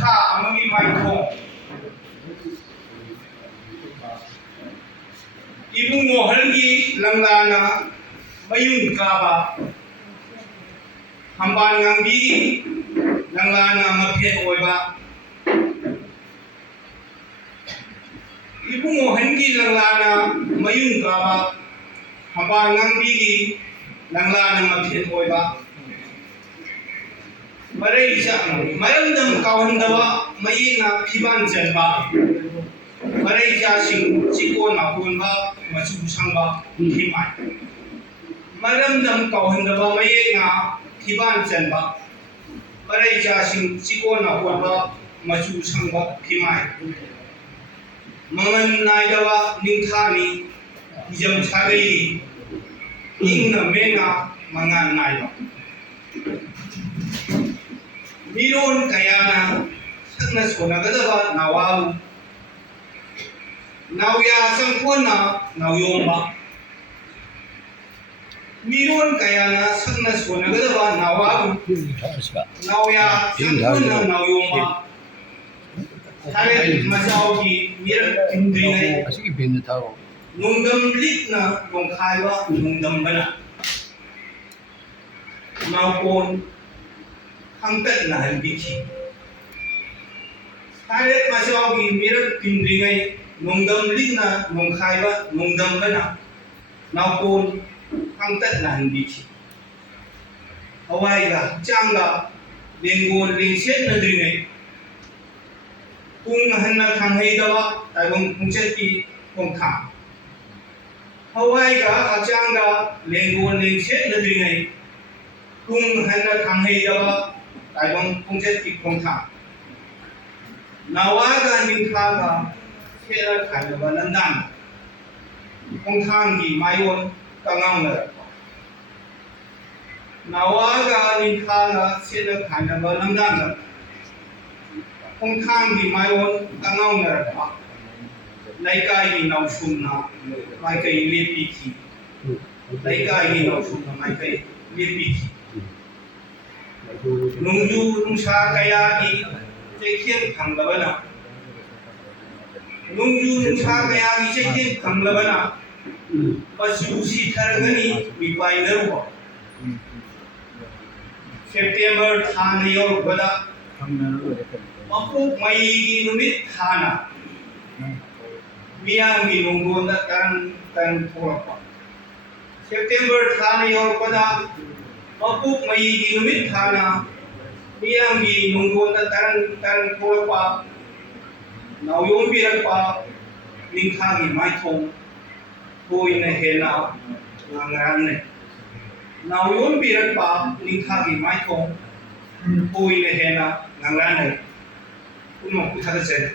Nikha amagi maithong Ibung mohalgi langlana mayung kaba hamban ngambi langlana maphet oiba Ibung mohalgi langlana mayung kaba hamban ngambi langlana maphet oiba Marai Jang, Mayandam Kawandawa, Mayina Piban Janba, Marai Jasing, Chico Napunba, Machu Samba, Himai. Mayandam Kawandawa, Mayina Piban Janba, Marai Jasing, Chico Napunba, Machu Samba, Himai. Mangan Naidawa, Nintani, Jam Chagay, Inga Mena, Mangan Naidawa. Miron kayana sakna sonagadaba nawabu nawya sangkona nawyomba Miron kayana sakna sonagadaba nawabu nawya sangkona nawyomba Thare masawgi mirak kindringai nungdam litna nongkhaiwa nungdam bana Maupon Angkat nahan biki. Hari masih lagi mirat kindringai nongdam lina nongkhaiba nongdam bana. Naupun angkat nahan biki. Awai ga jangga lenggon lengset nadringai. Kung hanna thanghai dawa taibong pungceti pongthang. Awai ga jangga lenggon lengset nadringai. Kung hanna thanghai dawa Taibang pungset ikongthang. Nawaga ningkhaga khera khanaba nandan. Kongthanggi mayon kangauna. Nawaga ningkhaga khera khanaba nandan. Kongthanggi mayon kangauna. Laikai nausumna maikai lepiki. Laikai nausumna maikai lepiki. Nungju nungsa kaya di cekin kanglabana. Nungju nungsa kaya di cekin kanglabana. Pasusi thargani mipai naruwa. September thana yor bada. Mapuk mai numit thana. Miyang nunggonda tarang thorapa. September thana yor bada. Mapuk mai ginumit thana miyang gi nunggonda tarang thorapa nawyom birakpa ningkhagi maithong hoina hena ngangranne nawyom birakpa ningkhagi maithong hoina hena ngangranne unmo kuthadase